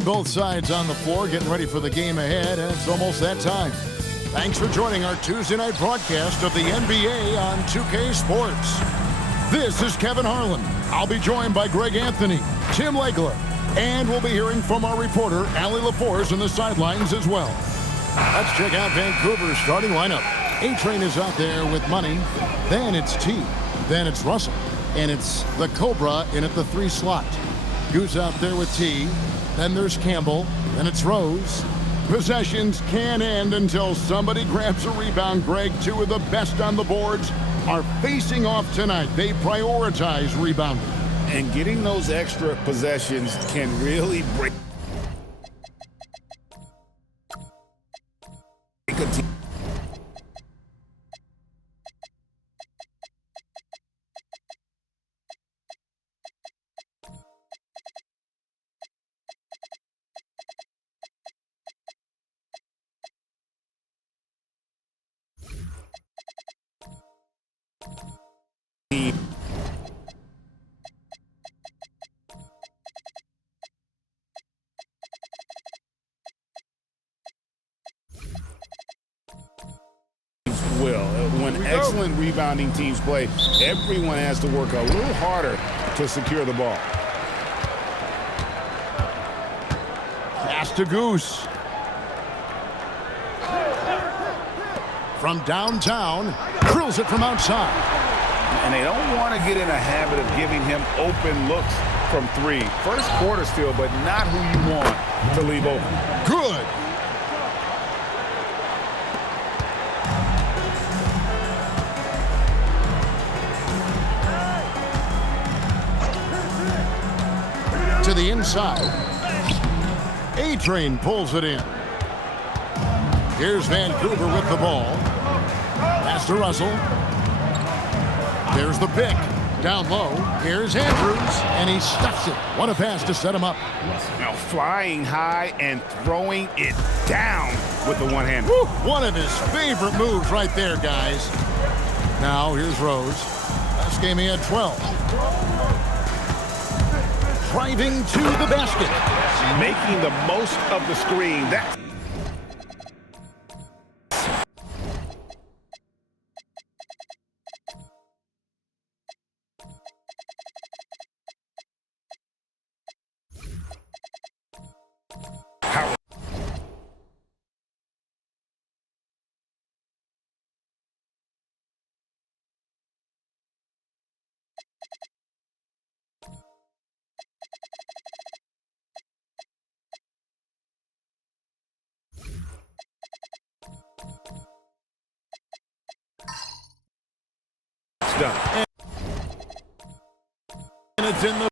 And both sides on the floor getting ready for the game ahead, and it's almost that time. Thanks for joining our Tuesday night broadcast of the NBA on 2K Sports. This is Kevin Harlan. I'll be joined by Greg Anthony, Tim Legler, and we'll be hearing from our reporter, Allie LaForce, on the sidelines as well. Let's check out Vancouver's starting lineup. A-Train is out there with Money. Then it's T. Then it's Russell. And it's the Cobra in at the 3 slot. Goose out there with T. Then there's Campbell. Then it's Rose. Possessions can end until somebody grabs a rebound. Greg, 2 of the best on the boards are facing off tonight. They prioritize rebounding. And getting those extra possessions can really break a team. Will. When excellent rebounding teams play, everyone has to work a little harder to secure the ball. Pass to Goose. From downtown, drills it from outside. And they don't want to get in a habit of giving him open looks from 3. First quarter still, but not who you want to leave open. Good. To the inside. A-Train pulls it in. Here's Vancouver with the ball. Pass to Russell. There's the pick. Down low. Here's Andrews, and he stuffs it. What a pass to set him up. Now flying high and throwing it down with the one-hander. One of his favorite moves right there, guys. Now here's Rose. Last game he had 12. Driving to the basket. Making the most of the screen. That done. And it's in the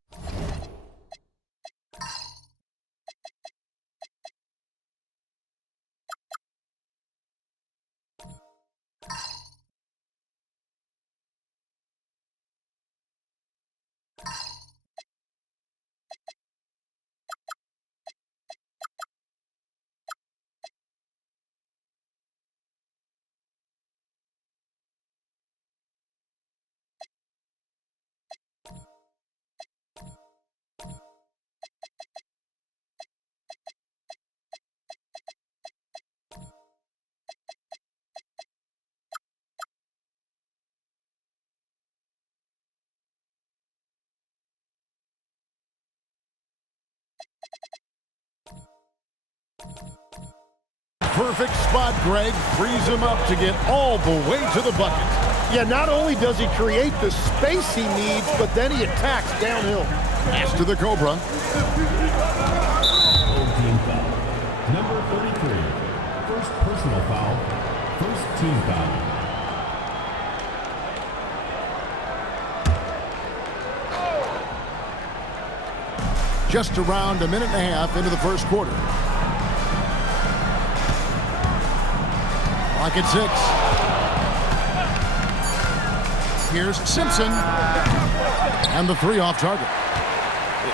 perfect spot, Greg. Frees him up to get all the way to the bucket. Yeah, not only does he create the space he needs, but then he attacks downhill. Pass to the Cobra. Team foul. Number 33. First personal foul. First team foul. Just around a minute and a half into the first quarter. Clock at 6. Here's Simpson. And the 3 off target.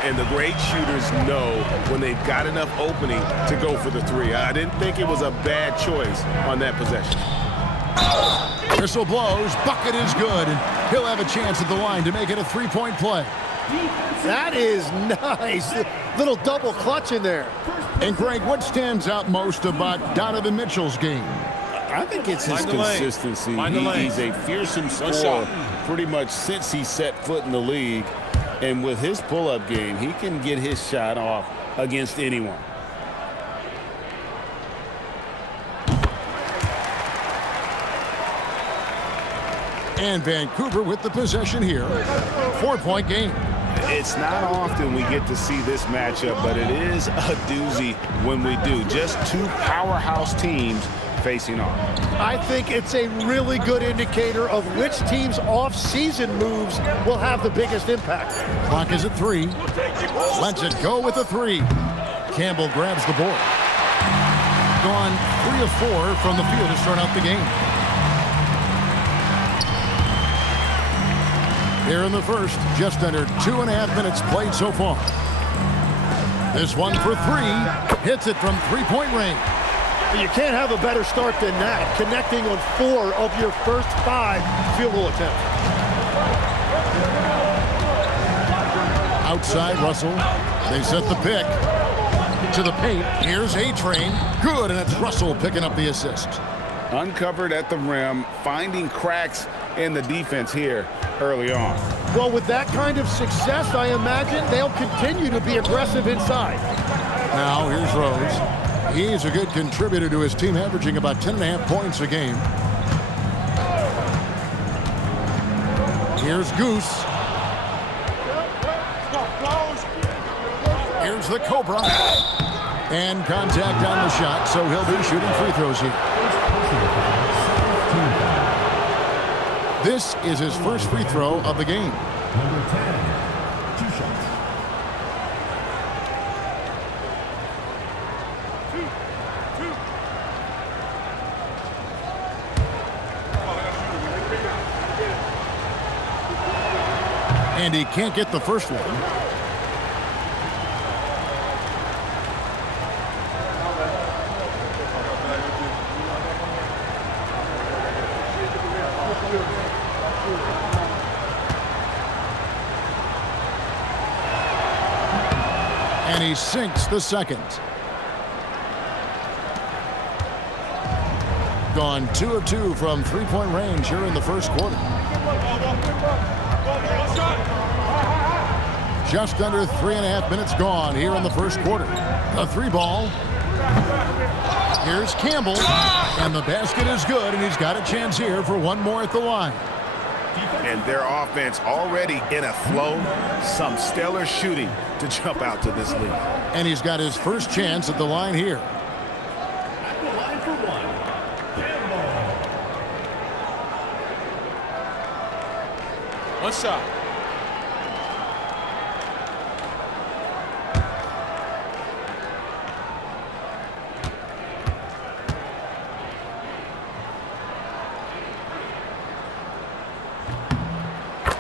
And the great shooters know when they've got enough opening to go for the 3. I didn't think it was a bad choice on that possession. Whistle blows. Bucket is good. And he'll have a chance at the line to make it a 3-point play. That is nice. Little double clutch in there. And Greg, what stands out most about Donovan Mitchell's game? I think it's his consistency. He's a fearsome scorer pretty much since he set foot in the league. And with his pull-up game, he can get his shot off against anyone. And Vancouver with the possession here. 4-point game. It's not often we get to see this matchup, but it is a doozy when we do. Just two powerhouse teams facing off. I think it's a really good indicator of which team's off-season moves will have the biggest impact. Clock is at 3. Lets it go with a 3. Campbell grabs the board. Gone 3 of 4 from the field to start out the game. Here in the first, just under 2.5 minutes played so far. This one for 3. Hits it from 3-point range. You can't have a better start than that, connecting on 4 of your first 5 field goal attempts. Outside Russell. They set the pick to the paint. Here's A-Train. Good, and it's Russell picking up the assist. Uncovered at the rim, finding cracks in the defense here early on. Well, with that kind of success, I imagine they'll continue to be aggressive inside. Now here's Rose. He's a good contributor to his team, averaging about 10.5 points a game. Here's Goose. Here's the Cobra. And contact on the shot, so he'll be shooting free throws here. This is his first free throw of the game. Number 10, 2 shots. And he can't get the first one. And he sinks the second. Gone 2 of 2 from 3-point range here in the first quarter. Just under 3.5 minutes gone here in the first quarter. A 3 ball. Here's Campbell. And the basket is good, and he's got a chance here for one more at the line. And their offense already in a flow. Some stellar shooting to jump out to this lead. And he's got his first chance at the line here. At the line for 1, Campbell. One shot.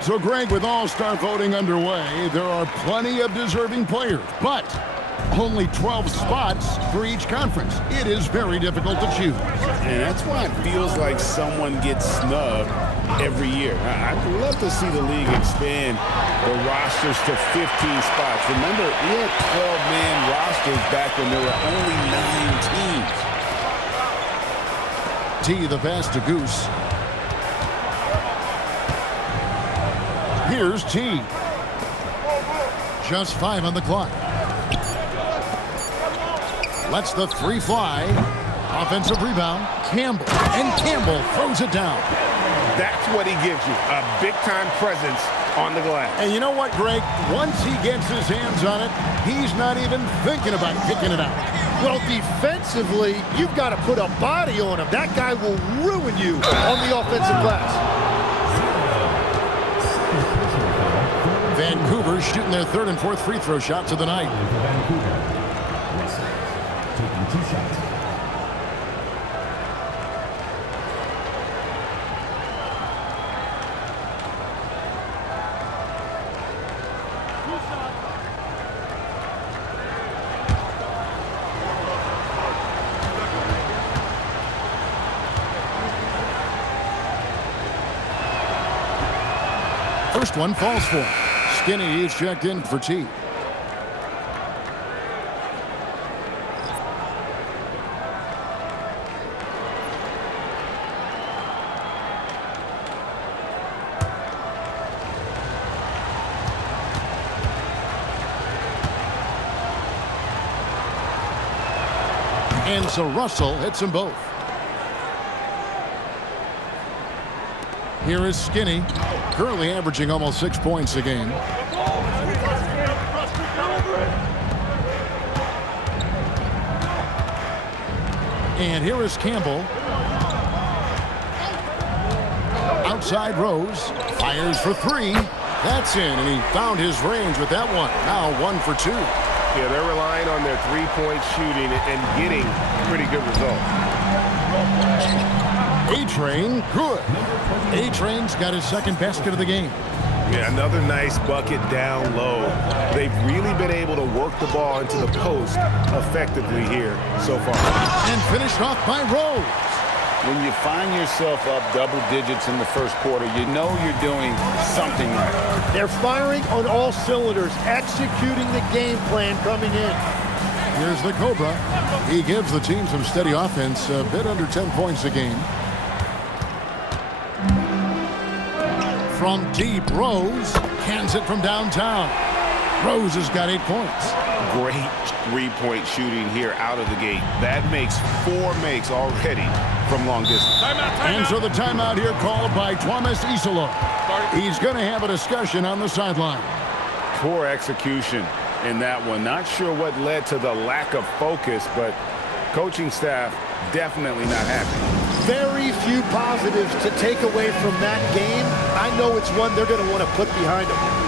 So, Greg, with All-Star voting underway, there are plenty of deserving players, but only 12 spots for each conference. It is very difficult to choose. And that's why it feels like someone gets snubbed every year. I'd love to see the league expand the rosters to 15 spots. Remember, we had 12-man rosters back when there were only 9 teams. T, the pass to Goose. Here's T. Just 5 on the clock. Lets the 3 fly. Offensive rebound. Campbell. And Campbell throws it down. That's what he gives you, a big-time presence on the glass. And you know what, Greg? Once he gets his hands on it, he's not even thinking about kicking it out. Well, defensively, you've got to put a body on him. That guy will ruin you on the offensive glass. Vancouver shooting their 3rd and 4th free throw shots of the night. Taking 2 shots. First one falls for him. Skinny is checked in for T. And so Russell hits them both. Here is Skinny, currently averaging almost 6 points a game. And here is Campbell. Outside Rose, fires for three. That's in, and he found his range with that one. Now 1 for 2. Yeah, they're relying on their three-point shooting and getting pretty good results. A-Train, good. A-Train's got his second basket of the game. Yeah, another nice bucket down low. They've really been able to work the ball into the post effectively here so far. And finished off by Rose. When you find yourself up double digits in the first quarter, you know you're doing something right. They're firing on all cylinders, executing the game plan coming in. Here's the Cobra. He gives the team some steady offense, a bit under 10 points a game. From deep, Rose cans it from downtown. Rose has got 8 points. Great three-point shooting here out of the gate. That makes 4 makes already from long distance. And so the timeout here called by Thomas Isola. He's going to have a discussion on the sideline. Poor execution in that one. Not sure what led to the lack of focus, but coaching staff definitely not happy. Very few positives to take away from that game. I know it's one they're going to want to put behind them.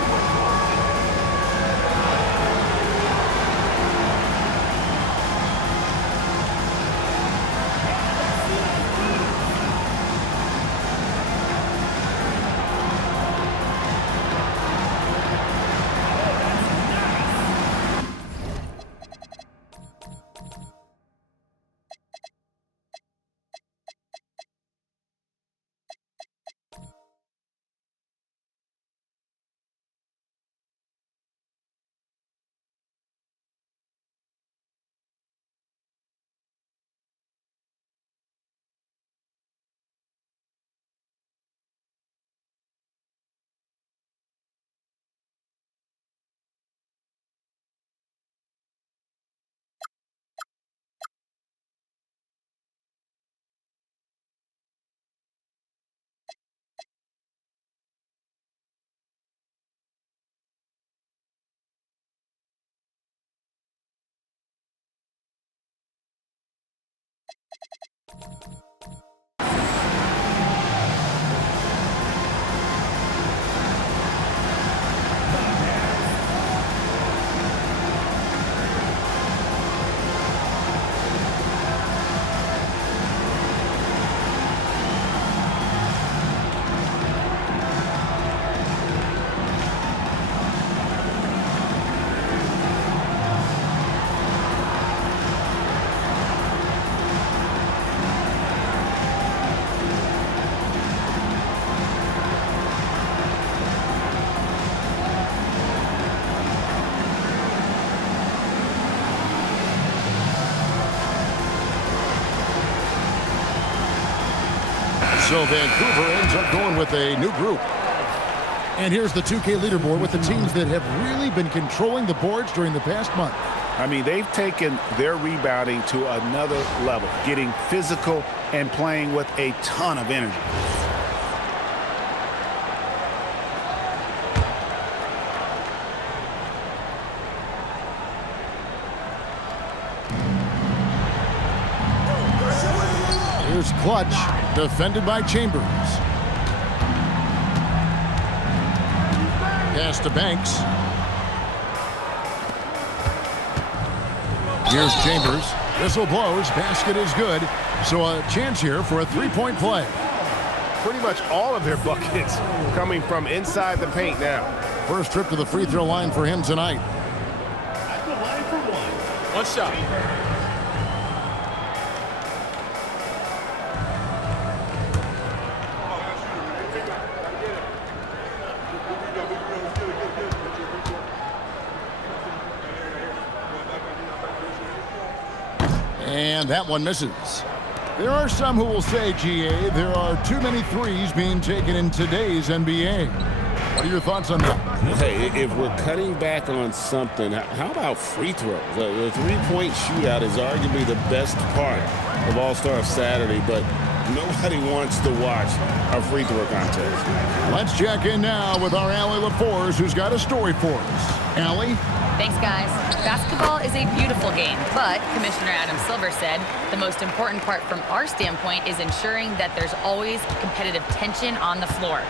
So Vancouver ends up going with a new group. And here's the 2K leaderboard with the teams that have really been controlling the boards during the past month. I mean, they've taken their rebounding to another level, getting physical and playing with a ton of energy. Here's Clutch, defended by Chambers. Pass to Banks. Here's Chambers. Whistle blows. Basket is good. So a chance here for a three-point play. Pretty much all of their buckets coming from inside the paint now. First trip to the free throw line for him tonight. At the line for one shot. And that one misses. There are some who will say, GA, there are too many threes being taken in today's NBA. What are your thoughts on that? Hey, if we're cutting back on something, how about free throws? The three-point shootout is arguably the best part of All-Star Saturday, but nobody wants to watch a free throw contest. Let's check in now with our Allie LaForce, who's got a story for us. Allie? Thanks, guys. Basketball is a beautiful game, but Commissioner Adam Silver said the most important part from our standpoint is ensuring that there's always competitive tension on the floor.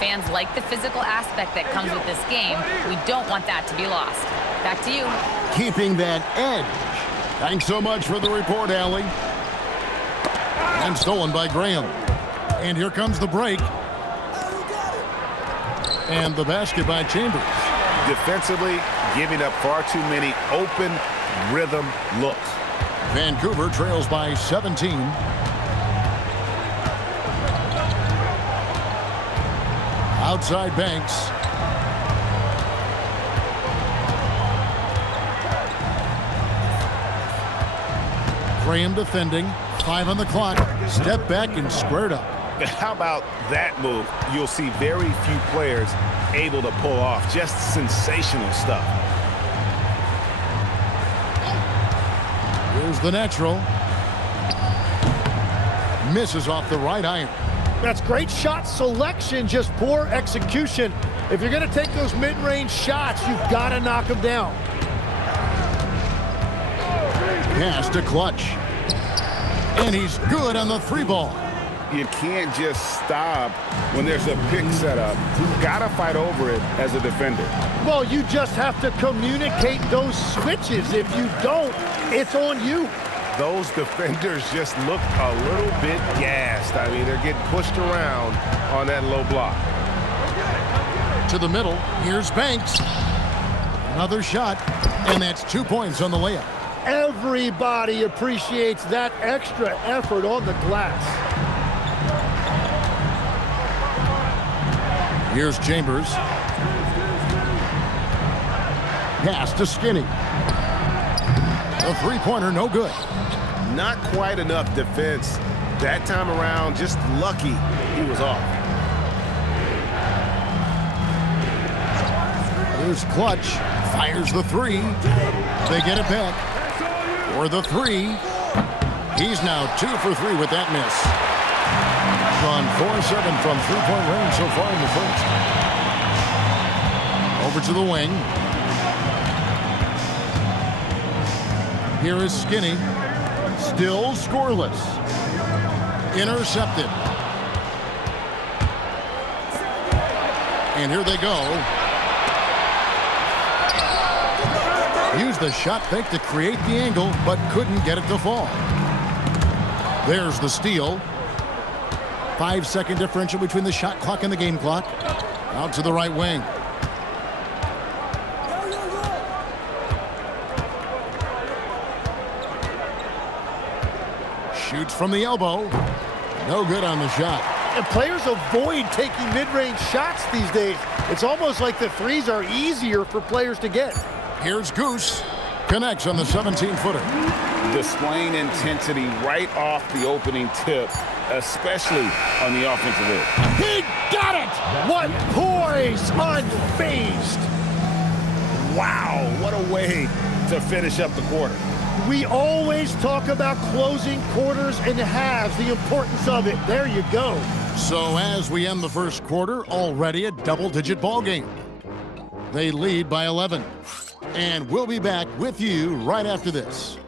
Fans like the physical aspect that comes with this game. We don't want that to be lost. Back to you. Keeping that edge. Thanks so much for the report, Allie. And stolen by Graham. And here comes the break. And the basket by Chambers. Defensively, giving up far too many open rhythm looks. Vancouver trails by 17. Outside Banks. Graham defending. 5 on the clock. Step back and squared up. How about that move? You'll see very few players able to pull off. Just sensational stuff. Here's the natural. Misses off the right iron. That's great shot selection, just poor execution. If you're going to take those mid-range shots, you've got to knock them down. Pass to Clutch. And he's good on the 3-ball. You can't just stop when there's a pick set up. You've got to fight over it as a defender. Well, you just have to communicate those switches. If you don't, it's on you. Those defenders just look a little bit gassed. I mean, they're getting pushed around on that low block. To the middle. Here's Banks. Another shot. And that's 2 points on the layup. Everybody appreciates that extra effort on the glass. Here's Chambers. Pass to Skinny. A three-pointer, no good. Not quite enough defense. That time around, just lucky he was off. Here's Clutch. Fires the 3. They get it back. For the 3. He's now 2 for 3 with that miss. Gone 4-7 from three-point range so far in the first. Over to the wing. Here is Skinny. Still scoreless. Intercepted. And here they go. Used the shot fake to create the angle, but couldn't get it to fall. There's the steal. 5-second differential between the shot clock and the game clock. Out to the right wing. Shoots from the elbow. No good on the shot. And players avoid taking mid-range shots these days. It's almost like the threes are easier for players to get. Here's Goose. Connects on the 17-footer. Displaying intensity right off the opening tip, especially on the offensive end. He got it! What poise, unfazed. Wow, what a way to finish up the quarter. We always talk about closing quarters and halves, the importance of it. There you go. So as we end the first quarter, already a double-digit ball game. They lead by 11. And we'll be back with you right after this.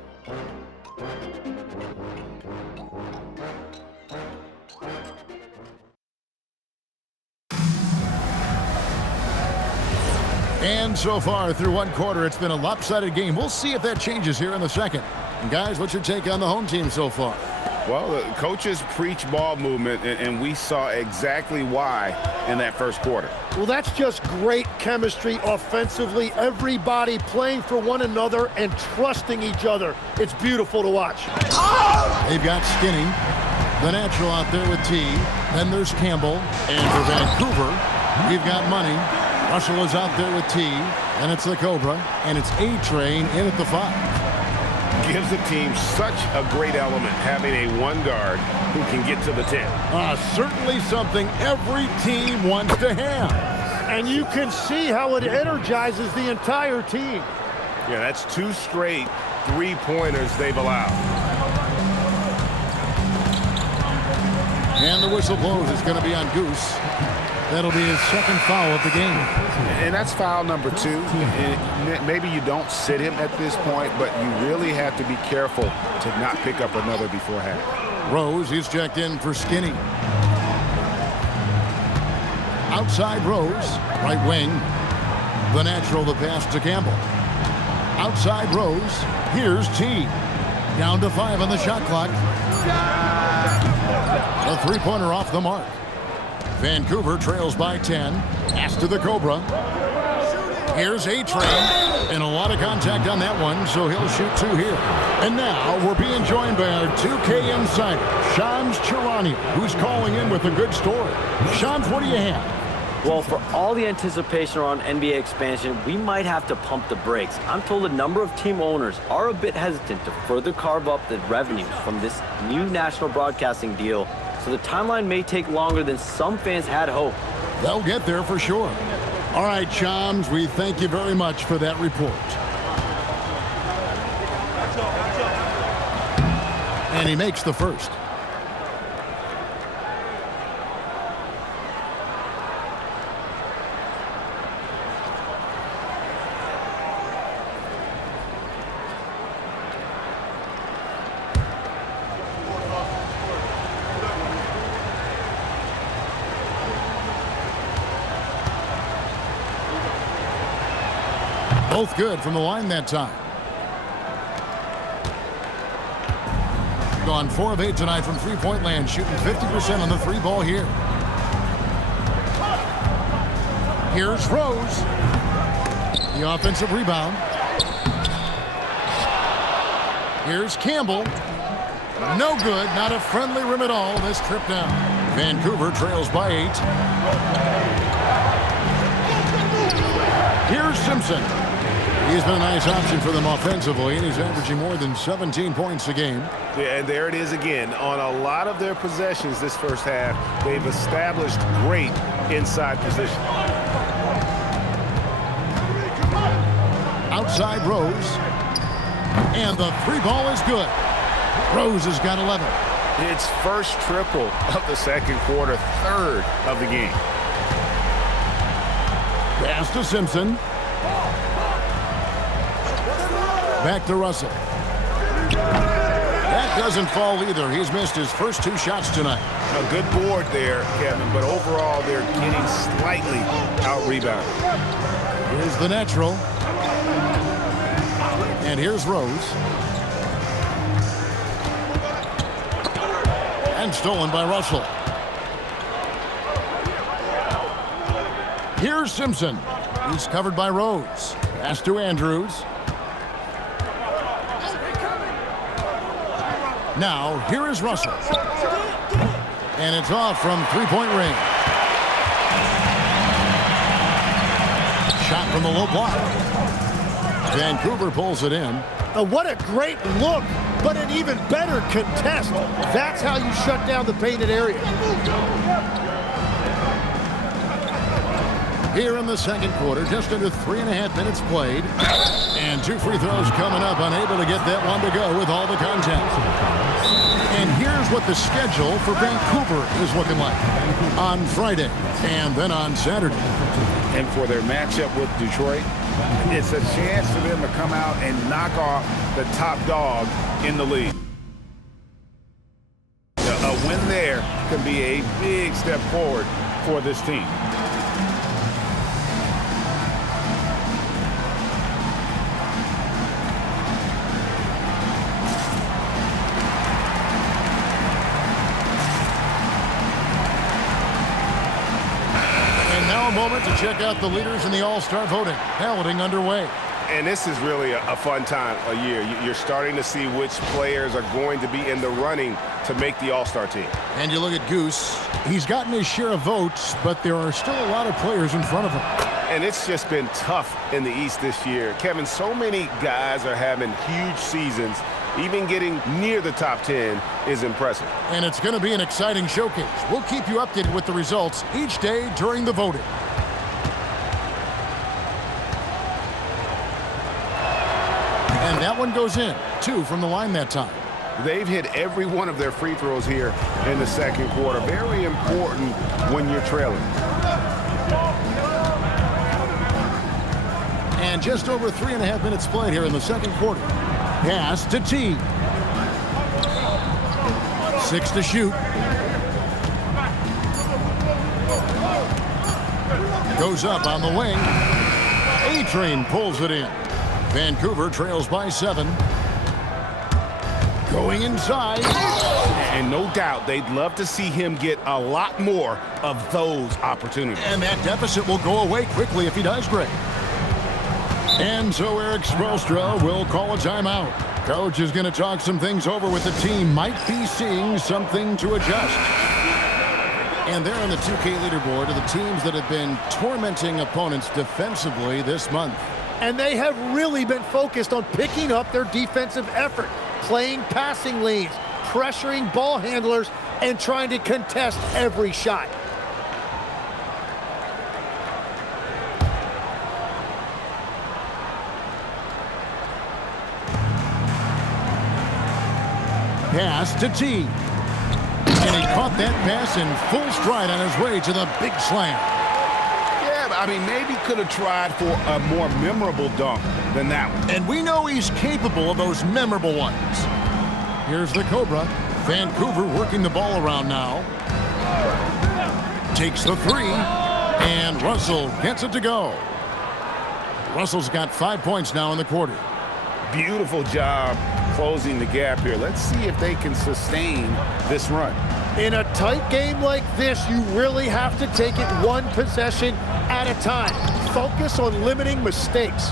And so far through one quarter, it's been a lopsided game. We'll see if that changes here in the second. And guys, what's your take on the home team so far? Well, the coaches preach ball movement, and we saw exactly why in that first quarter. Well, that's just great chemistry offensively. Everybody playing for one another and trusting each other. It's beautiful to watch. They've got Skinny, the natural out there with T. Then there's Campbell. And for Vancouver, we've got Money. Russell is out there with T. And it's the Cobra. And it's A-Train in at the 5. gives the team such a great element having a one guard who can get to the 10. Certainly something every team wants to have. And you can see how it energizes the entire team. Yeah, that's 2 straight three-pointers they've allowed. And the whistle blows. It's going to be on Goose. That'll be his second foul of the game. And that's foul number 2. And maybe you don't sit him at this point, but you really have to be careful to not pick up another before half. Rose, he's checked in for Skinny. Outside Rose, right wing. The natural, the pass to Campbell. Outside Rose, here's T. Down to 5 on the shot clock. A three-pointer off the mark. Vancouver trails by 10. Pass to the Cobra. Here's A-Train. And a lot of contact on that one, so he'll shoot 2 here. And now we're being joined by our 2K insider, Shams Charania, who's calling in with a good story. Shams, what do you have? Well, for all the anticipation around NBA expansion, we might have to pump the brakes. I'm told a number of team owners are a bit hesitant to further carve up the revenues from this new national broadcasting deal, so the timeline may take longer than some fans had hoped. They'll get there for sure. All right, Shams, we thank you very much for that report. And he makes the first. Both good from the line that time. Gone 4 of 8 tonight from three-point land, shooting 50% on the 3 ball here. Here's Rose. The offensive rebound. Here's Campbell. No good. Not a friendly rim at all this trip down. Vancouver trails by 8. Here's Simpson. He's been a nice option for them offensively, and he's averaging more than 17 points a game. Yeah, and there it is again. On a lot of their possessions this first half, they've established great inside position. Outside Rose. And the 3 ball is good. Rose has got 11. It's first triple of the second quarter, 3rd of the game. Pass to Simpson. Back to Russell. That doesn't fall either. He's missed his first 2 shots tonight. A good board there, Kevin, but overall they're getting slightly out-rebounded. Here's the natural. And here's Rose. And stolen by Russell. Here's Simpson. He's covered by Rose. Pass to Andrews. Now, here is Russell. And it's off from three-point range. Shot from the low block. Vancouver pulls it in. What a great look, but an even better contest. That's how you shut down the painted area. Here in the second quarter, just under 3.5 minutes played. And 2 free throws coming up, unable to get that one to go with all the contact. And here's what the schedule for Vancouver is looking like on Friday and then on Saturday. And for their matchup with Detroit, it's a chance for them to come out and knock off the top dog in the league. A win there can be a big step forward for this team. Moment to check out the leaders in the All-Star voting. Balloting underway. And this is really a fun time of year. You're starting to see which players are going to be in the running to make the All-Star team. And you look at Goose. He's gotten his share of votes, but there are still a lot of players in front of him. And it's just been tough in the East this year. Kevin, so many guys are having huge seasons. Even getting near the top 10 is impressive. And it's going to be an exciting showcase. We'll keep you updated with the results each day during the voting. And that one goes in. 2 from the line that time. They've hit every one of their free throws here in the second quarter. Very important when you're trailing. And just over 3.5 minutes played here in the second quarter. Pass to T. 6 to shoot. Goes up on the wing. A-Train pulls it in. Vancouver trails by 7. Going inside. And no doubt they'd love to see him get a lot more of those opportunities. And that deficit will go away quickly if he does, Greg. And so Eric Spoelstra will call a timeout. Coach is going to talk some things over with the team. Might be seeing something to adjust. And they're on the 2K leaderboard of the teams that have been tormenting opponents defensively this month. And they have really been focused on picking up their defensive effort, playing passing lanes, pressuring ball handlers, and trying to contest every shot. Pass to T. And he caught that pass in full stride on his way to the big slam. Yeah, I mean, maybe could have tried for a more memorable dunk than that one. And we know he's capable of those memorable ones. Here's the Cobra. Vancouver working the ball around now. Takes the 3. And Russell gets it to go. Russell's got 5 points now in the quarter. Beautiful job closing the gap here. Let's see if they can sustain this run. In a tight game like this, you really have to take it one possession at a time. Focus on limiting mistakes.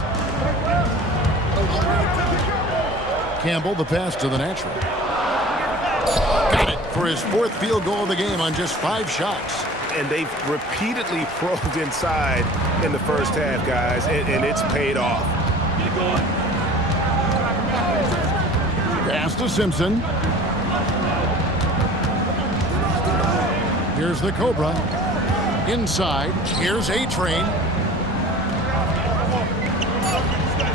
Campbell, the pass to the natural. Got it for his 4th field goal of the game on just 5 shots. And they've repeatedly probed inside in the first half, guys, and it's paid off. Pass to Simpson. Here's the Cobra. Inside. Here's A-Train.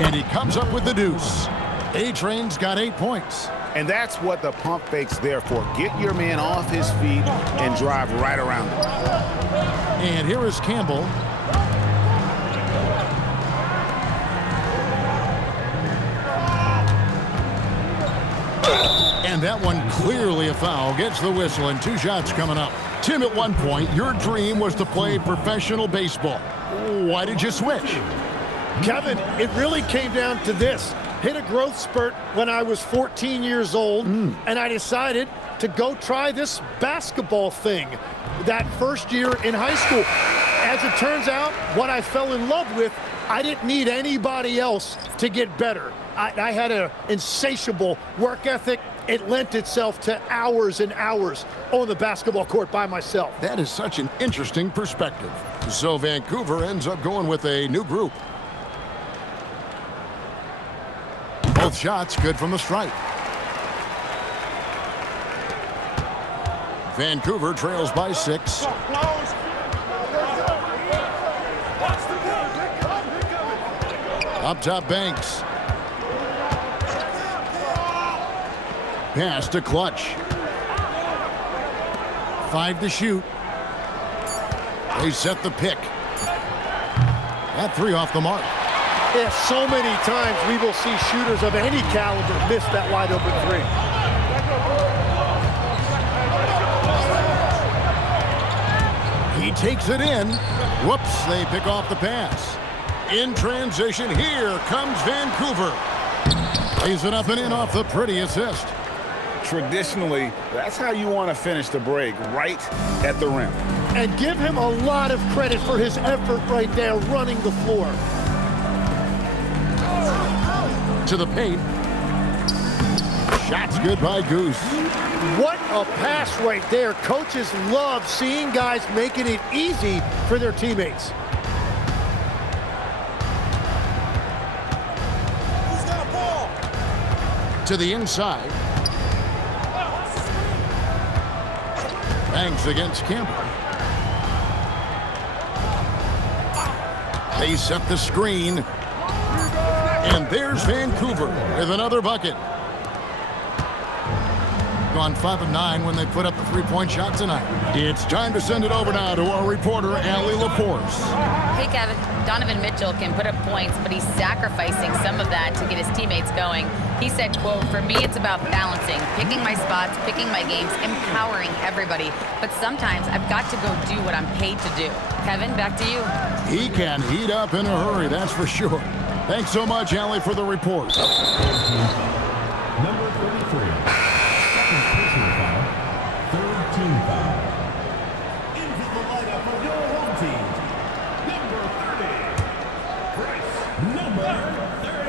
And he comes up with the deuce. A-Train's got 8 points. And that's what the pump fake's there for. Get your man off his feet and drive right around him. And here is Campbell. And that one clearly a foul. Gets the whistle and 2 shots coming up. Tim, at one point, your dream was to play professional baseball. Why did you switch? Kevin, it really came down to this. Hit a growth spurt when I was 14 years old, and I decided to go try this basketball thing that first year in high school. As it turns out, what I fell in love with, I didn't need anybody else to get better. I had an insatiable work ethic. It lent itself to hours and hours on the basketball court by myself. That is such an interesting perspective. So Vancouver ends up going with a new group. Both shots good from the stripe. Vancouver trails by 6. Up top, Banks. Pass to Clutch. 5 to shoot. They set the pick. That 3 off the mark. Yeah, so many times we will see shooters of any caliber miss that wide open 3. He takes it in. Whoops, they pick off the pass. In transition, here comes Vancouver. Lays it up and in off the pretty assist. Traditionally, that's how you want to finish the break, right at the rim. And give him a lot of credit for his effort right there running the floor. To the paint. Shots good by Goose. What a pass right there. Coaches love seeing guys making it easy for their teammates. To the inside. Banks against Campbell. They set the screen. And there's Vancouver with another bucket. Gone 5 of 9 when they put up the three-point shot tonight. It's time to send it over now to our reporter, Allie LaForce. Hey, Kevin. Donovan Mitchell can put up points, but he's sacrificing some of that to get his teammates going. He said, quote, "For me, it's about balancing, picking my spots, picking my games, empowering everybody. But sometimes I've got to go do what I'm paid to do." Kevin, back to you. He can heat up in a hurry, that's for sure. Thanks so much, Allie, for the report. Number 33. Second personal foul. Third team foul. Into the lineup for your home team. Number 30. Chris. Number 30.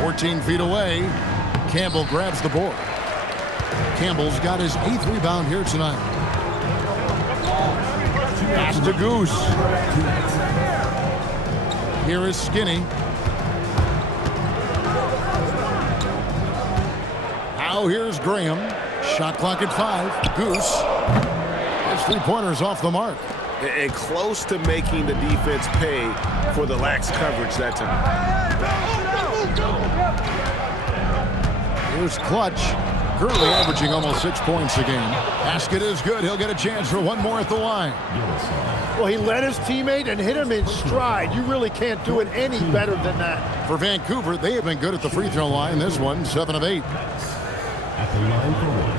14 feet away. Campbell grabs the board. Campbell's got his 8th rebound here tonight. Pass to Goose. Here is Skinny. Now here's Graham. Shot clock at 5. Goose. His three-pointer's off the mark. And close to making the defense pay for the lax coverage that time. Here's Clutch. Currently averaging almost 6 points a game. Basket is good. He'll get a chance for one more at the line. Well, he led his teammate and hit him in stride. You really can't do it any better than that. For Vancouver, they have been good at the free throw line. This one, 7 of 8. At the line for one.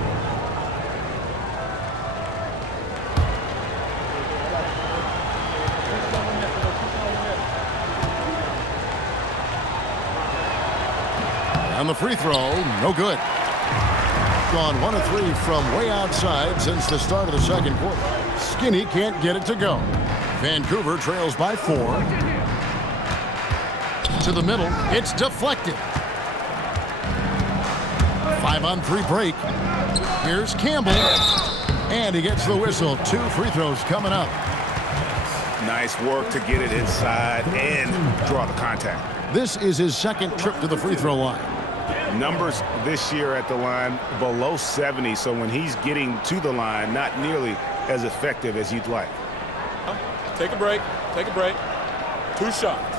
And the free throw, no good. Gone 1 of 3 from way outside since the start of the second quarter. Skinny can't get it to go. Vancouver trails by 4. To the middle, it's deflected. 5-on-3 break. Here's Campbell. And he gets the whistle. 2 free throws coming up. Nice work to get it inside and draw the contact. This is his second trip to the free throw line. Numbers this year at the line below 70, so when he's getting to the line, not nearly as effective as you'd like. Take a break. Take a break. 2 shots.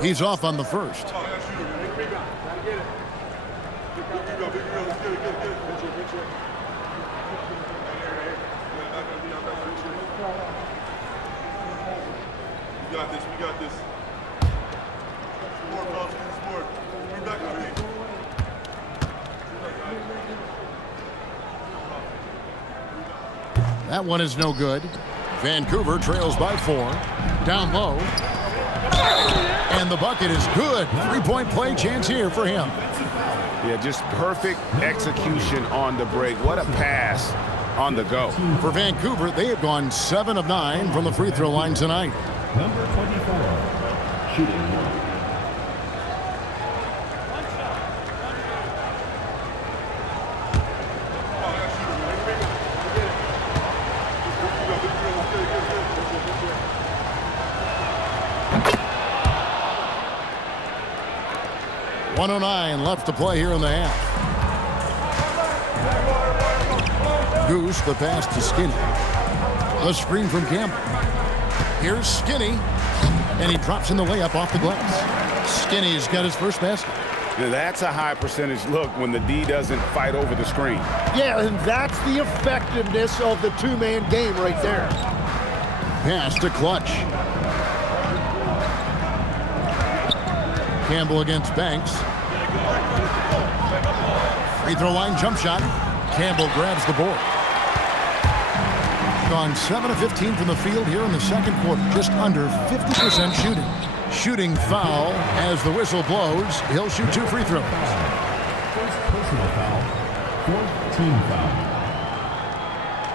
He's off on the first. We got this. Sport, bro. Sport. Bring back the lead. That one is no good. Vancouver trails by 4. Down low. And the bucket is good. 3-point play chance here for him. Yeah, just perfect execution on the break. What a pass on the go. For Vancouver, they have gone 7 of 9 from the free throw line tonight. Number 24. Shooting. .109 left to play here in the half. Goose, the pass to Skinny. The screen from Campbell. Here's Skinny, and he drops in the layup off the glass. Skinny's got his first basket. Now that's a high percentage look when the D doesn't fight over the screen. Yeah, and that's the effectiveness of the two-man game right there. Pass to Clutch. Campbell against Banks. Free throw line jump shot. Campbell grabs the board. Gone 7 of 15 from the field here in the second quarter. Just under 50% shooting. Shooting foul as the whistle blows. He'll shoot 2 free throws. First personal foul. 4th team foul.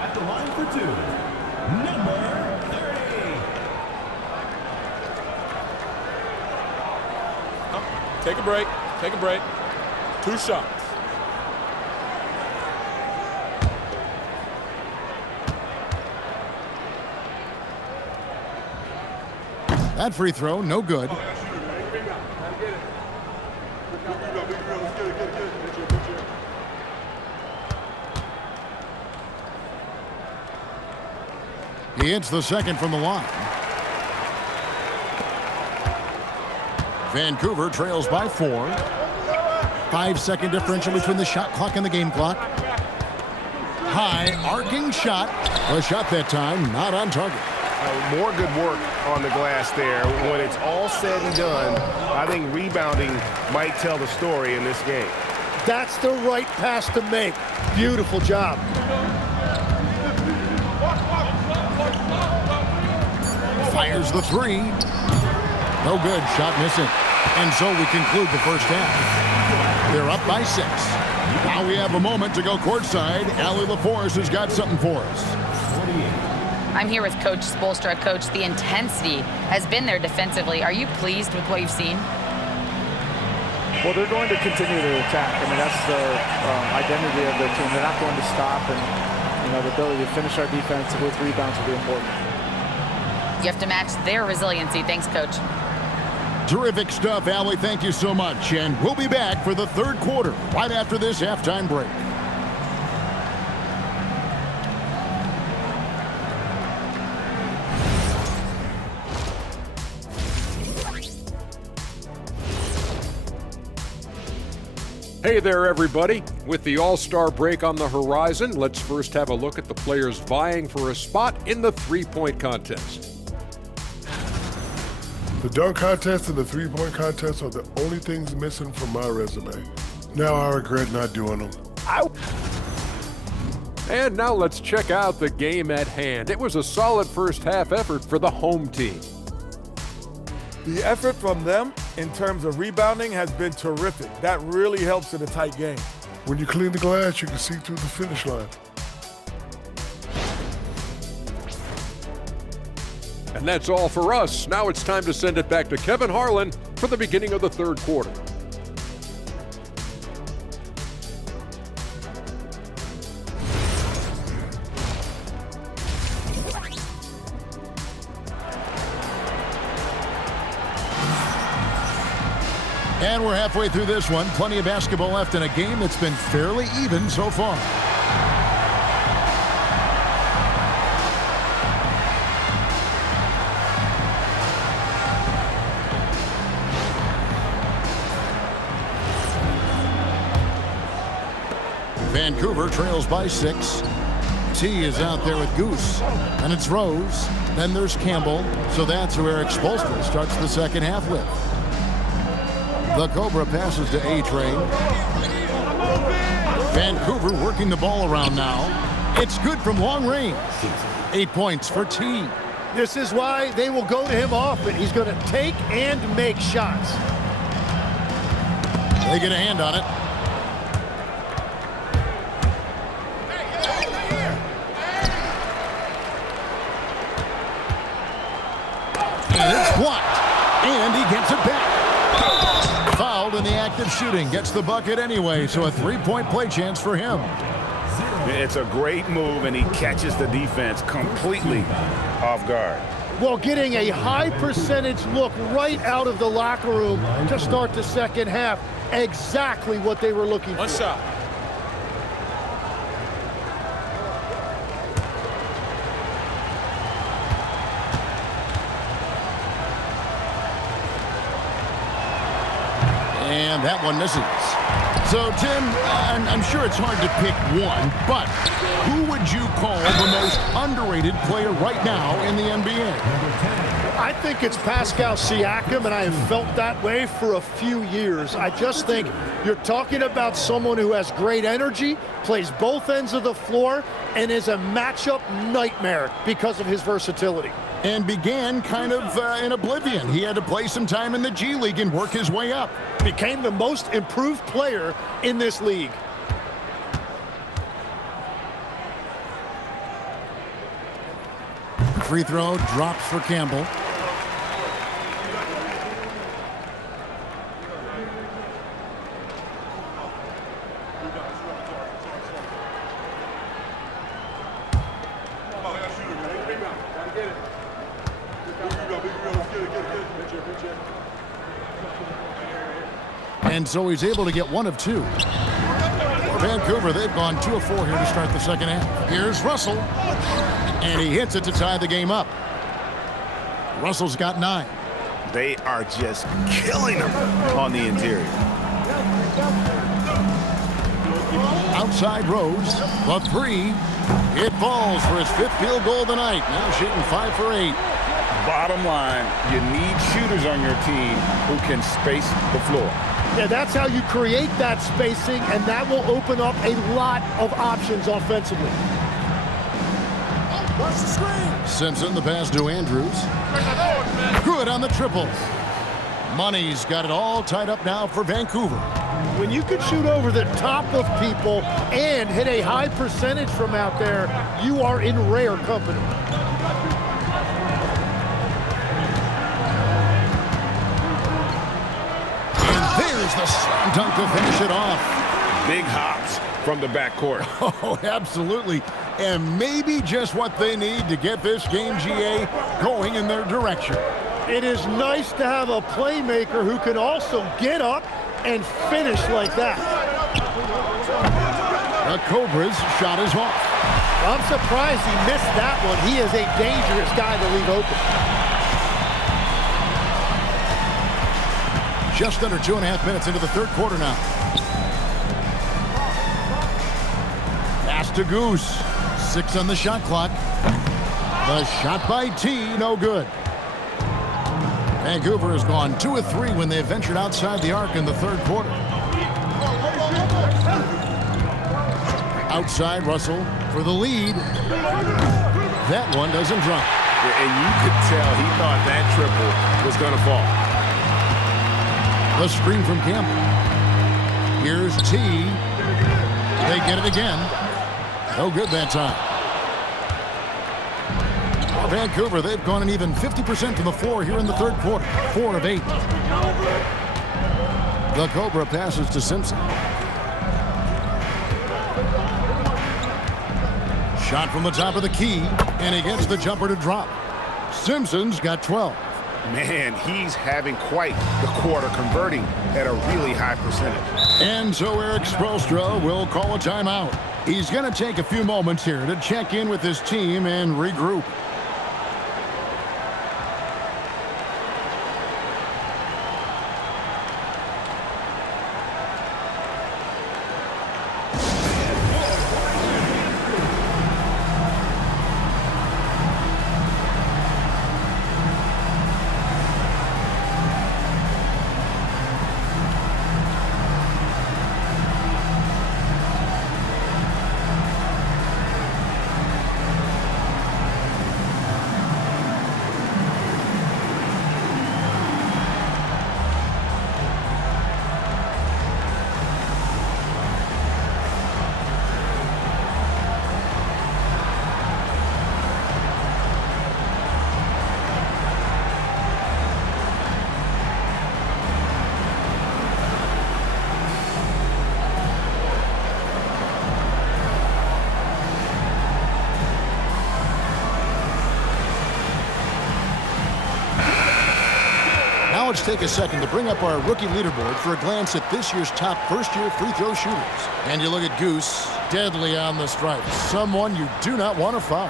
At the line for 2. Number 30. Take a break. Take a break. 2 shots. That free throw, no good. He hits the second from the line. Vancouver trails by 4. 5-second differential between the shot clock and the game clock. High arcing shot. A shot that time, not on target. More good work on the glass there. When it's all said and done, I think rebounding might tell the story in this game. That's the right pass to make. Beautiful job. Fires the 3. No good. Shot missing. And so we conclude the first half. They're up by 6. Now we have a moment to go courtside. Allie LaForce has got something for us. I'm here with Coach Spoelstra. Coach, the intensity has been there defensively. Are you pleased with what you've seen? Well, they're going to continue to attack. I mean, that's the identity of their team. They're not going to stop, and the ability to finish our defense with rebounds will be important. You have to match their resiliency. Thanks, Coach. Terrific stuff, Allie. Thank you so much. And we'll be back for the third quarter right after this halftime break. Hey there, everybody. With the All-Star break on the horizon, let's first have a look at the players vying for a spot in the three-point contest. The dunk contest and the three-point contest are the only things missing from my resume. Now I regret not doing them. And now let's check out the game at hand. It was a solid first half effort for the home team. The effort from them in terms of rebounding has been terrific. That really helps in a tight game. When you clean the glass, you can see through the finish line. And that's all for us. Now it's time to send it back to Kevin Harlan for the beginning of the third quarter. And we're halfway through this one. Plenty of basketball left in a game that's been fairly even so far. Vancouver trails by 6. T is out there with Goose. And it's Rose. Then there's Campbell. So that's who Eric Spoelstra starts the second half with. The Cobra passes to A-Train. Vancouver working the ball around now. It's good from long range. 8 points for T. This is why they will go to him often. He's going to take and make shots. They get a hand on it. And it's blocked. And he gets it back. Fouled in the act of shooting. Gets the bucket anyway, so a three-point play chance for him. It's a great move, and he catches the defense completely off guard. Well, getting a high percentage look right out of the locker room to start the second half. Exactly what they were looking for. One shot. And that one misses. So, Tim, I'm sure it's hard to pick one, but who would you call the most underrated player right now in the NBA? I think it's Pascal Siakam, and I have felt that way for a few years. I just think you're talking about someone who has great energy, plays both ends of the floor, and is a matchup nightmare because of his versatility. And began kind of in oblivion. He had to play some time in the G League and work his way up. Became the most improved player in this league. Free throw drops for Campbell. And so he's able to get 1 of 2. For Vancouver, they've gone 2 of 4 here to start the second half. Here's Russell. And he hits it to tie the game up. Russell's got 9. They are just killing him on the interior. Outside Rose, the 3. It falls for his 5th field goal of the night. Now shooting 5 for 8. Bottom line, you need shooters on your team who can space the floor. Yeah, that's how you create that spacing, and that will open up a lot of options offensively. Simpson, the pass to Andrews. Good on the triple. Money's got it all tied up now for Vancouver. When you can shoot over the top of people and hit a high percentage from out there, you are in rare company. And there's the slam dunk to finish it off. Big hops from the backcourt. Oh, absolutely. And maybe just what they need to get this game, GA, going in their direction. It is nice to have a playmaker who can also get up and finish like that. The Cobras shot is off. I'm surprised he missed that one. He is a dangerous guy to leave open. Just under 2.5 minutes into the third quarter now. Pass to Goose. 6 on the shot clock. The shot by T, no good. Vancouver has gone 2 of 3 when they've ventured outside the arc in the third quarter. Outside Russell for the lead. That one doesn't drop. And you could tell he thought that triple was going to fall. The screen from Campbell. Here's T. They get it again. No good that time. For Vancouver, they've gone an even 50% from the floor here in the third quarter. 4 of 8. The Cobra passes to Simpson. Shot from the top of the key, and he gets the jumper to drop. Simpson's got 12. Man, he's having quite the quarter, converting at a really high percentage. And so Eric Spoelstra will call a timeout. He's going to take a few moments here to check in with his team and regroup. Let's take a second to bring up our rookie leaderboard for a glance at this year's top first-year free throw shooters. And you look at Goose, deadly on the stripes, someone you do not want to foul.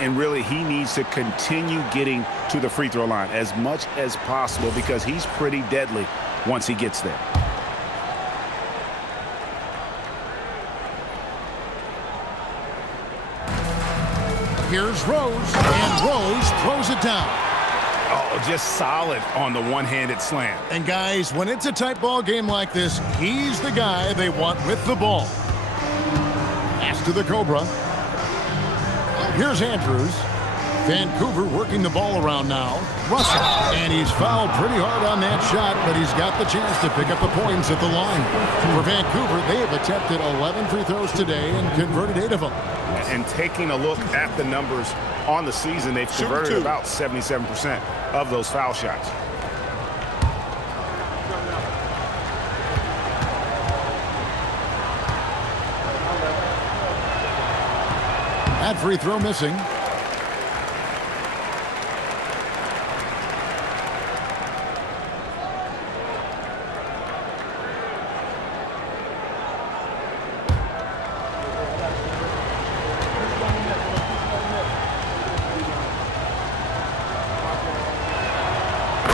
And really, he needs to continue getting to the free throw line as much as possible because he's pretty deadly once he gets there. Here's Rose, and Rose throws it down. Oh, just solid on the one-handed slam. And guys, when it's a tight ball game like this, he's the guy they want with the ball. Pass to the Cobra. Here's Andrews. Vancouver working the ball around now. Russell. And he's fouled pretty hard on that shot, but he's got the chance to pick up the points at the line. For Vancouver, they have attempted 11 free throws today and converted 8 of them. And taking a look at the numbers on the season, they've converted about 77% of those foul shots. That free throw missing.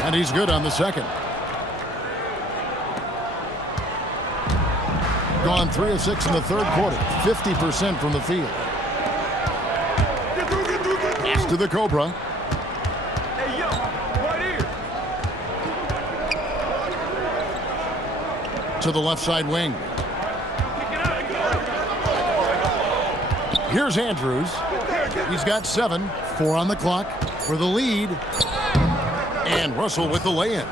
And he's good on the second. Gone 3 of 6 in the third quarter. 50% from the field. Pass to the Cobra. Hey, yo, right here. To the left side wing. Here's Andrews. He's got 7. 4 on the clock for the lead. And Russell with the lay-in.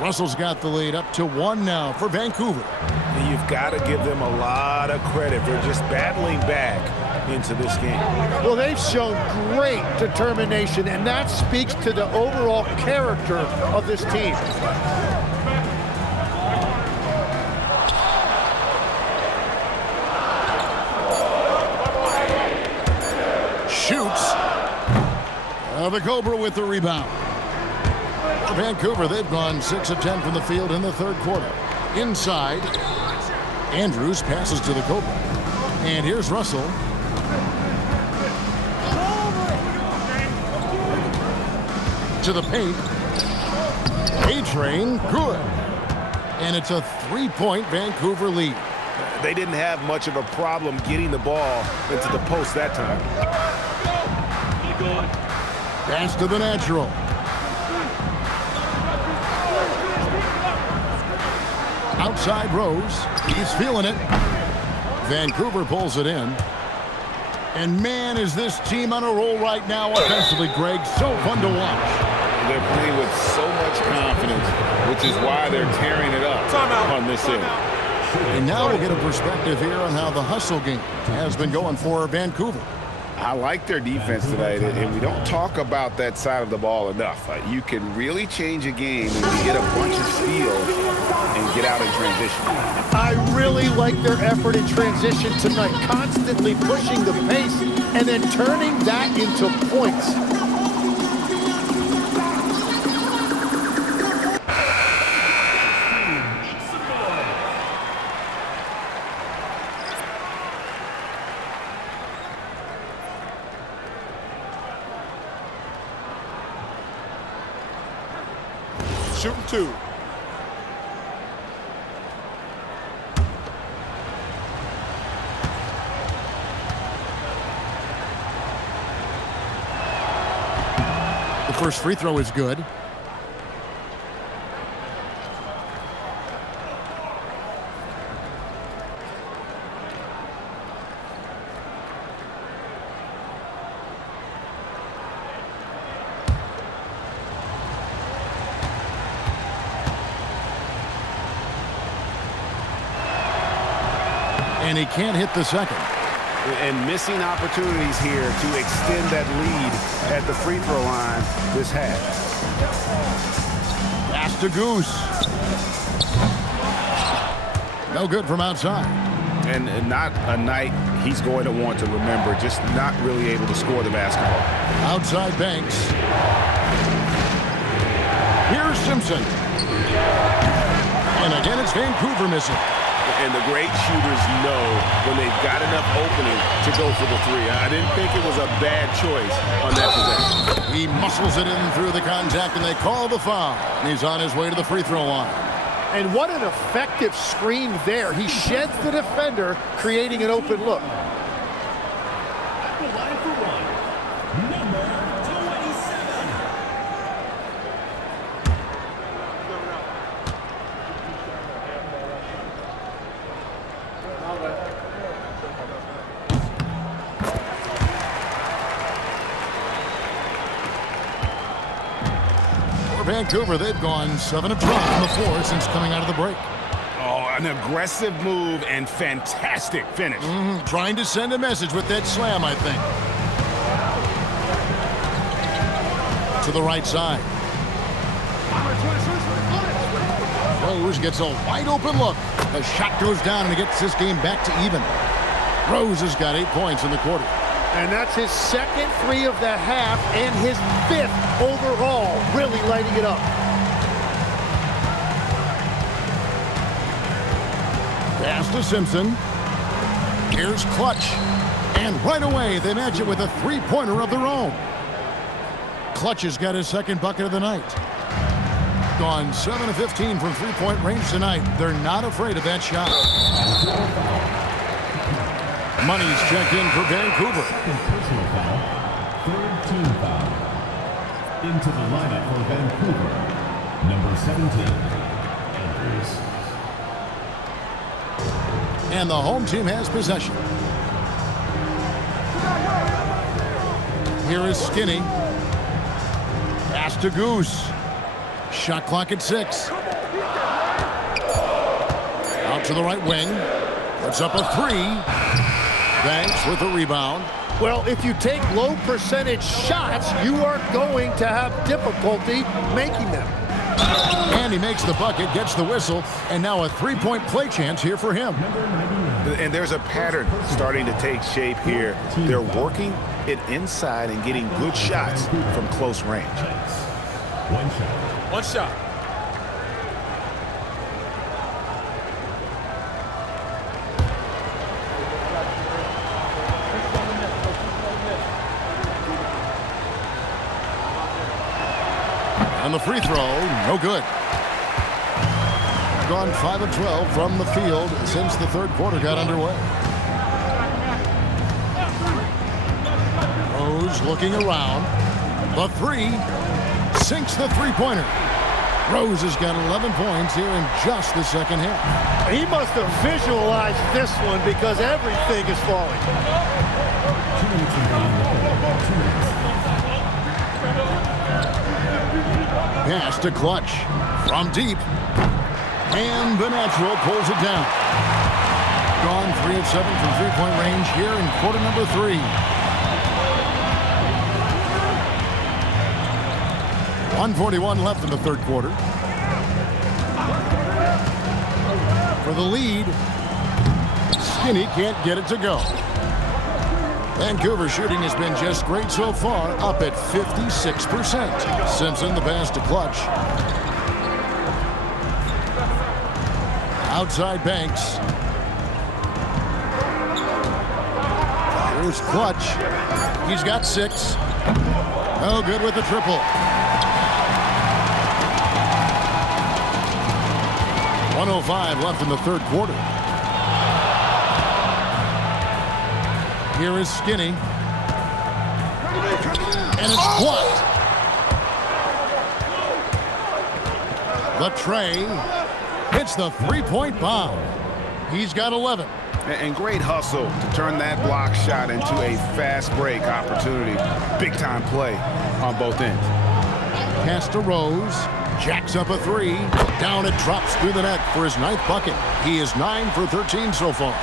Russell's got the lead up to 1 now for Vancouver. And you've got to give them a lot of credit for just battling back into this game. Well, they've shown great determination, and that speaks to the overall character of this team. Shoots. The Cobra with the rebound. For Vancouver, they've gone 6 of 10 from the field in the third quarter. Inside, Andrews passes to the Cobra. And here's Russell. To the paint. A-Train, good. And it's a 3-point Vancouver lead. They didn't have much of a problem getting the ball into the post that time. Pass to the natural. Outside Rose. He's feeling it. Vancouver pulls it in. And man, is this team on a roll right now offensively, Greg. So fun to watch. They're playing with so much confidence, which is why they're tearing it up on this end. And now we'll get a perspective here on how the hustle game has been going for Vancouver. I like their defense tonight, and we don't talk about that side of the ball enough. You can really change a game when you get a bunch of steals and get out in transition. I really like their effort in transition tonight, constantly pushing the pace and then turning that into points. Shooting 2. The first free throw is good. And he can't hit the second. And missing opportunities here to extend that lead at the free throw line this half. Pass to Goose. No good from outside. And not a night he's going to want to remember, just not really able to score the basketball. Outside Banks. Here's Simpson. And again, it's Vancouver missing. And the great shooters know when they've got enough opening to go for the three. I didn't think it was a bad choice on that possession. He muscles it in through the contact, and they call the foul. And he's on his way to the free throw line. And what an effective screen there. He sheds the defender, creating an open look. Vancouver, they've gone 7 of 12 on the floor since coming out of the break. Oh, an aggressive move and fantastic finish. Trying to send a message with that slam, I think. To the right side. Rose gets a wide open look. The shot goes down and he gets this game back to even. Rose has got 8 points in the quarter. And that's his second 3 of the half and his 5th overall, really lighting it up. Pass to Simpson. Here's Clutch. And right away, they match it with a 3-pointer of their own. Clutch has got his second bucket of the night. gone 7 of 15 from three-point range tonight. They're not afraid of that shot. Money's checked in for Vancouver. Personal foul. Third team foul. Into the lineup for Vancouver. Number 17, Andrews. And the home team has possession. Here is Skinny. Pass to Goose. Shot clock at 6. Out to the right wing. Puts up a 3. Banks with a rebound. Well, if you take low percentage shots, you are going to have difficulty making them. And he makes the bucket, gets the whistle, and now a three-point play chance here for him. And there's a pattern starting to take shape here. They're working it inside and getting good shots from close range. One shot. One shot. And the free throw, no good. Gone 5 of 12 from the field since the third quarter got underway. Rose looking around. The 3 sinks the three-pointer. Rose has got 11 points here in just the second half. He must have visualized this one because everything is falling. 2 minutes remaining. 2 minutes. Pass to Clutch from deep. And the natural pulls it down. Gone 3 of 7 from three-point range here in quarter number 3. 1:41 left in the third quarter. For the lead, Skinny can't get it to go. Vancouver shooting has been just great so far, up at 56%. Simpson the pass to Clutch. Outside Banks. Here's Clutch. He's got 6. No good with the triple. 1:05 left in the third quarter. Here is Skinny. And it's blocked. The tray hits the three-point bomb. He's got 11. And great hustle to turn that block shot into a fast break opportunity. Big-time play on both ends. Pass to Rose. Jacks up a 3. Down it drops through the net for his 9th bucket. He is 9 for 13 so far.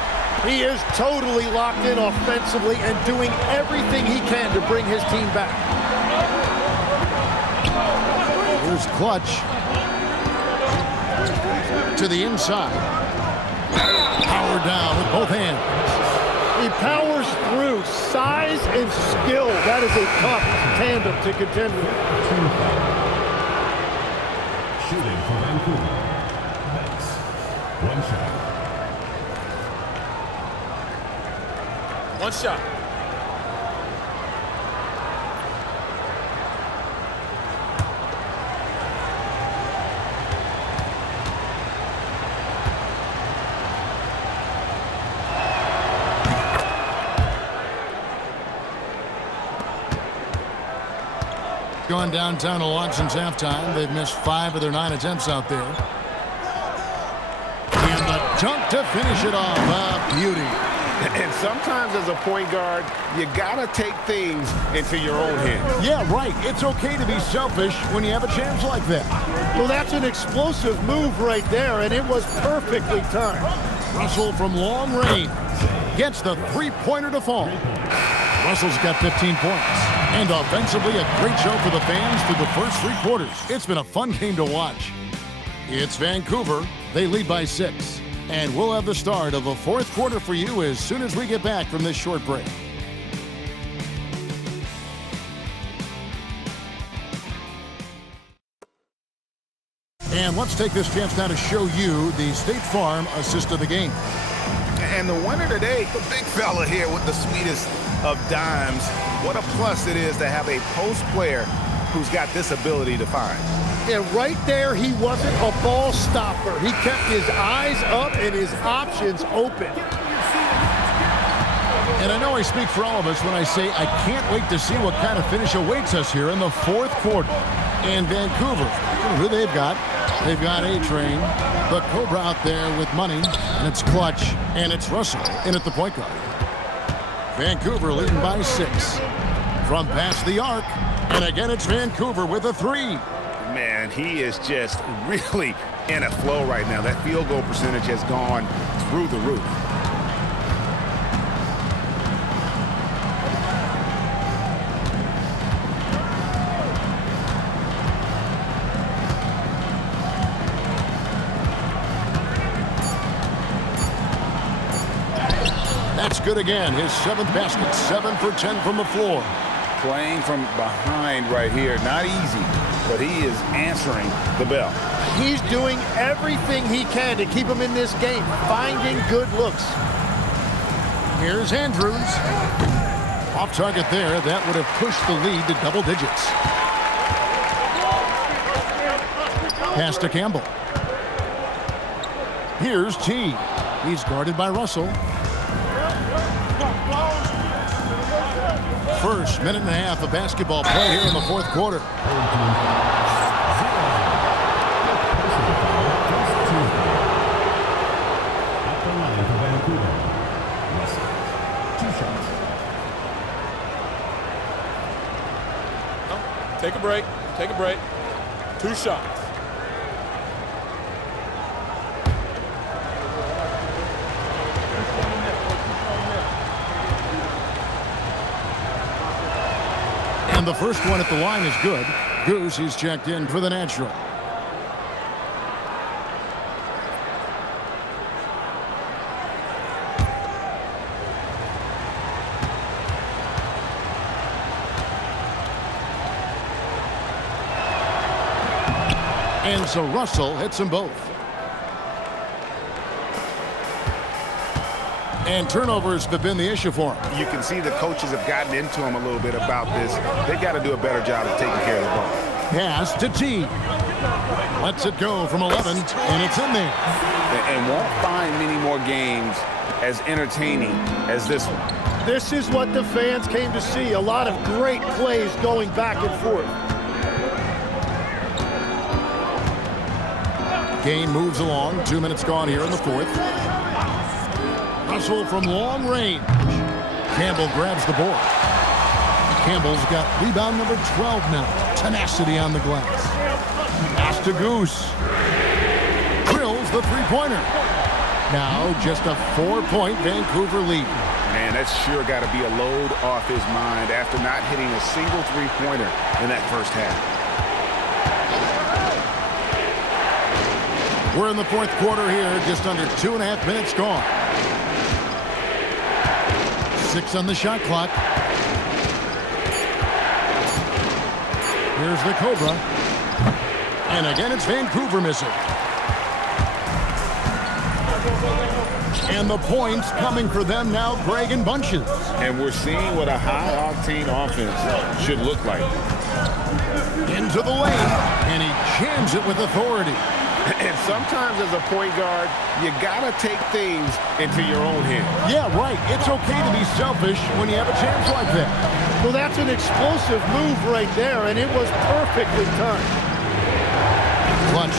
He is totally locked in offensively and doing everything he can to bring his team back. Here's Clutch. To the inside. Power down with both hands. He powers through. Size and skill. That is a tough tandem to contend with. Shooting for Vancouver. Banks. One shot. One shot. Going downtown a lot since halftime. They've missed 5 of their 9 attempts out there. And the dunk to finish it off. A beauty. And sometimes as a point guard, you gotta take things into your own hands. Yeah, right. It's okay to be selfish when you have a chance like that. Well, that's an explosive move right there, and it was perfectly timed. Russell from long range gets the three-pointer to fall. Russell's got 15 points. And offensively, a great show for the fans through the first 3 quarters. It's been a fun game to watch. It's Vancouver. They lead by 6. And we'll have the start of the 4th quarter for you as soon as we get back from this short break. And let's take this chance now to show you the State Farm assist of the game. And the winner today, the big fella here with the sweetest of dimes. What a plus it is to have a post player who's got this ability to find. And right there, he wasn't a ball stopper. He kept his eyes up and his options open. And I know I speak for all of us when I say I can't wait to see what kind of finish awaits us here in the fourth quarter. And Vancouver, who they've got? They've got A-Train, the Cobra out there with money, and it's Clutch, and it's Russell in at the point guard. Vancouver leading by 6. From past the arc, and again it's Vancouver with a 3. Man, he is just really in a flow right now. That field goal percentage has gone through the roof. That's good again. His 7th basket, 7 for 10 from the floor. Playing from behind right here, not easy, but he is answering the bell. He's doing everything he can to keep him in this game, finding good looks. Here's Andrews. Off target there. That would have pushed the lead to double digits. Pass to Campbell. Here's T. He's guarded by Russell. First minute and a half of basketball play here in the fourth quarter. Take a break. Take a break. 2 shots. And the first one at the line is good. Goose, he's checked in for the natural. And so Russell hits them both. And turnovers have been the issue for him. You can see the coaches have gotten into him a little bit about this. They've got to do a better job of taking care of the ball. Pass to T. Lets it go from 11, and it's in there. And won't find many more games as entertaining as this one. This is what the fans came to see. A lot of great plays going back and forth. Game moves along. 2 minutes gone here in the fourth. Russell from long range. Campbell grabs the board. Campbell's got rebound number 12 now. Tenacity on the glass. Pass to Goose. Drills the three-pointer. Now just a 4-point Vancouver lead. Man, that's sure got to be a load off his mind after not hitting a single three-pointer in that first half. We're in the fourth quarter here, just under 2.5 minutes gone. 6 on the shot clock. Here's the Cobra. And again, it's Vancouver missing. And the points coming for them now, Greg, in bunches. And we're seeing what a high-octane offense should look like. Into the lane, and he jams it with authority. And sometimes as a point guard, you gotta take things into your own hands. Yeah, right. It's okay to be selfish when you have a chance like that. Well, that's an explosive move right there, and it was perfectly timed. Clutch